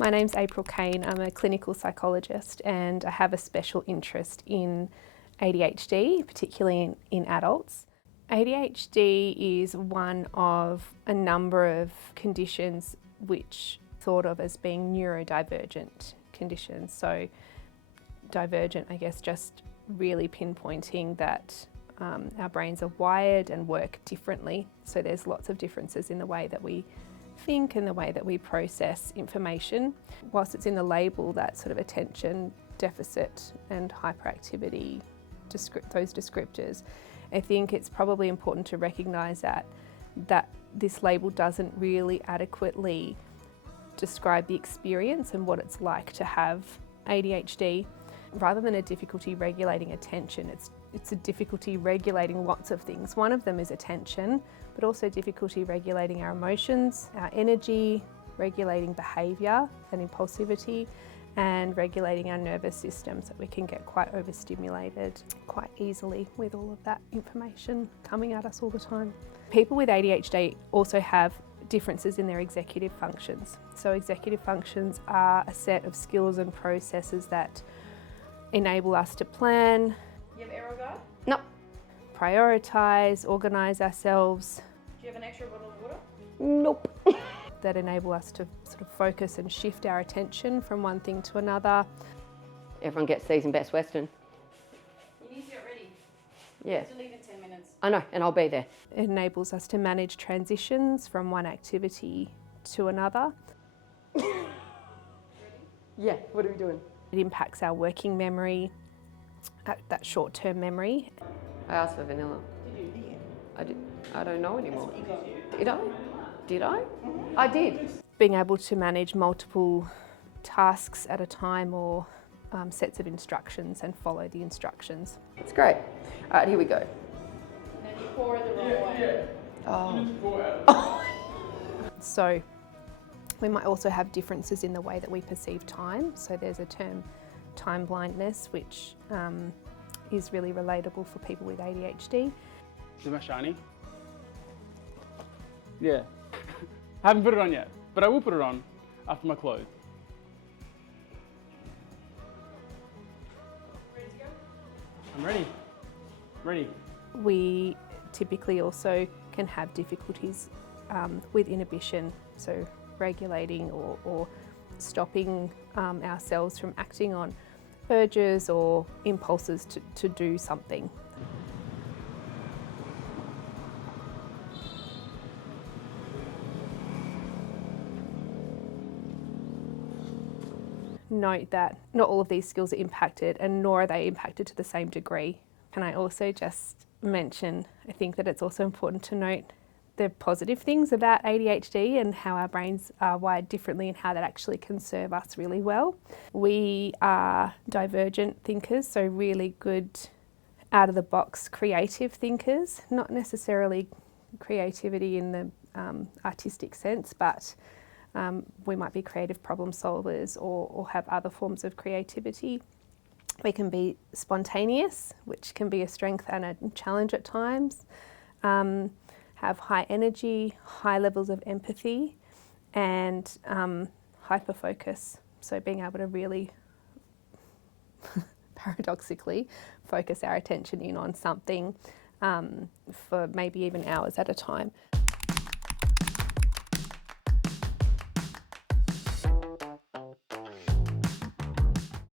My name's April Kane. I'm a clinical psychologist and I have a special interest in ADHD, particularly in adults. ADHD is one of a number of conditions which thought of as being neurodivergent conditions. So divergent, I guess, just really pinpointing that our brains are wired and work differently. So there's lots of differences in the way that we think and the way that we process information. Whilst it's in the label, that sort of attention deficit and hyperactivity, those descriptors, I think it's probably important to recognise that this label doesn't really adequately describe the experience and what it's like to have ADHD. Rather than a difficulty regulating attention, it's a difficulty regulating lots of things. One of them is attention, but also difficulty regulating our emotions, our energy, regulating behaviour and impulsivity, and regulating our nervous system, so we can get quite overstimulated quite easily with all of that information coming at us all the time. People with ADHD also have differences in their executive functions. So executive functions are a set of skills and processes that enable us to plan. You have arrow guard? No. Prioritise, organise ourselves. Do you have an extra bottle of water? Nope. That enable us to sort of focus and shift our attention from one thing to another. Everyone gets these in Best Western. You need to get ready. Yeah. You have to leave in 10 minutes. I know, and I'll be there. It enables us to manage transitions from one activity to another. Yeah, what are we doing? It impacts our working memory, that short-term memory. I asked for vanilla. Did you? I did. I don't know anymore. Did I? Did I? I did. Being able to manage multiple tasks at a time or sets of instructions and follow the instructions. It's great. All right, here we go. And then you pour the wrong way. Oh. So we might also have differences in the way that we perceive time. So there's a term, time blindness, which is really relatable for people with ADHD. Is my shiny? Yeah. I haven't put it on yet, but I will put it on after my clothes. Ready to go? I'm ready. Ready. We typically also can have difficulties with inhibition, so regulating or stopping ourselves from acting on urges or impulses to do something. Note that not all of these skills are impacted, and nor are they impacted to the same degree. Can I also just mention, I think that it's also important to note the positive things about ADHD and how our brains are wired differently and how that actually can serve us really well. We are divergent thinkers, so really good out-of-the-box creative thinkers, not necessarily creativity in the artistic sense, but we might be creative problem solvers or have other forms of creativity. We can be spontaneous, which can be a strength and a challenge at times. Have high energy, high levels of empathy, and hyperfocus. So being able to really, paradoxically, focus our attention in on something for maybe even hours at a time.